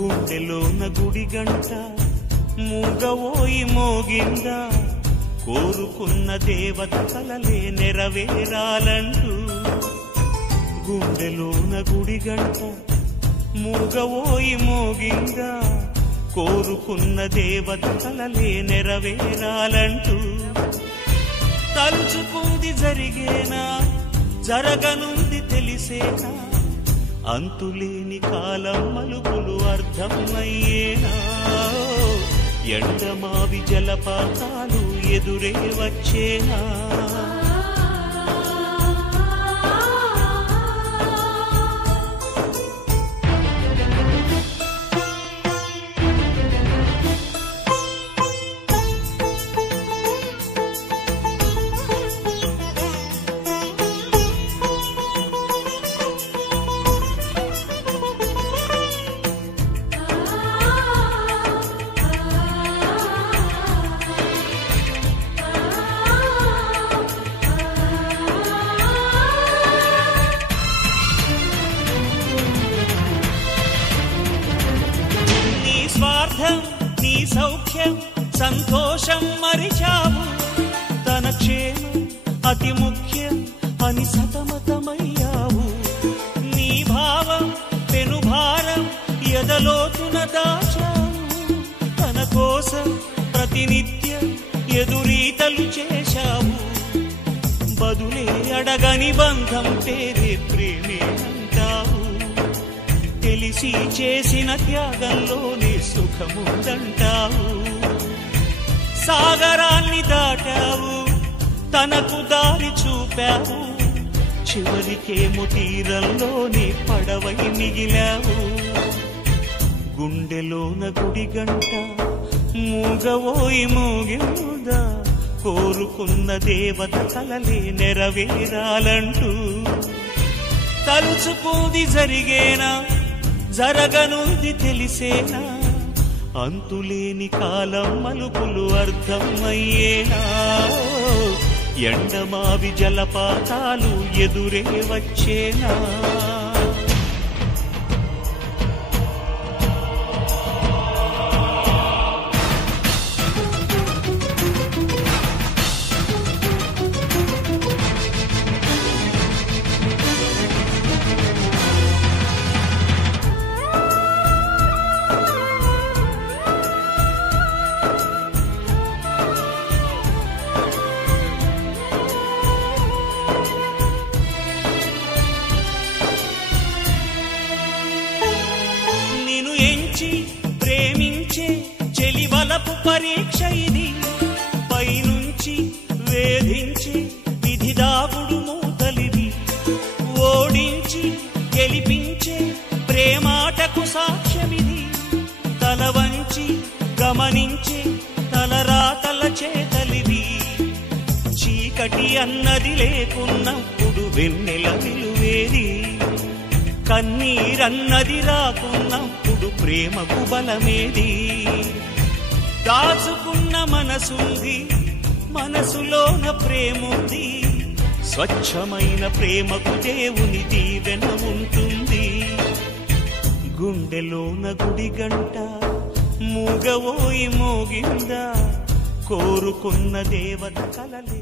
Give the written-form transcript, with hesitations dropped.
గుండెలోన గుడి గంట మూగవోయి మోగిందా, కోరుకున్న దేవత కలలే నెరవేరాలంటూ. గుండెలోన గుడి గంట మూగవోయి మోగిందా, కోరుకున్న దేవత కలలే నెరవేరాలంటూ. తలుచుకుంది జరిగేనా, జరగనుంది తెలిసేనా, అంతులేని కాలం మలుపులు అర్థమయ్యేనా. ఎండమావి జలపాతాలు ఎదురే వచ్చేనా. నీ సౌఖ్యం సంతోషం మరిచావు, తన క్షేమం అతి ముఖ్యం అని సతమతమయ్యావు. నీ భావం పెనుభారం ఎదలోతున దాచావు, తన కోసం ప్రతినిత్యం ఎదురీతలు చేశావు. బదులే అడగని బంధం పేరే ప్రేమే అంటావు. తెలిసి చేసిన త్యాగంలోనే సుఖముందంటావు. సాగరాన్ని దాటావు, తనకు దారి చూపావు, చివరికేమో తీరంలోనే పడవై మిగిలావు. గుండెలోన గుడి గంట మూగవోయి మోగిందా, కోరుకున్న దేవత కలలే నెరవేరాలంటూ. తలుచుకుంది జరిగేనా, జరగనుంది తెలిసేనా, అంతులేని కాలం మలుపులు అర్థమయ్యేనా. ఎండమావి జలపాతాలు ఎదురే వచ్చేనా. ప్రేమించే చెలివలపు పరీక్ష ఇది, పైనుంచి వేధించి విధి దాగుడు మూతలివి. ఓడించి గెలిపించే ప్రేమాటకు సాక్ష్యమిది, తల వంచి గమనించే తలరాతల చేతలివి. చీకటి అన్నది లేకున్నప్పుడు వెన్నెల విలువేది, కన్నీరన్నది రాకున్నప్పుడు ప్రేమకు బలమేది. దాచుకున్న మనసుంది, మనసులోన ప్రేముంది, స్వచ్ఛమైన ప్రేమకు దేవుని దీవెన ఉంటుంది. గుండెలోన గుడి గంట మూగవోయి మోగిందా, కోరుకున్న దేవత కలలే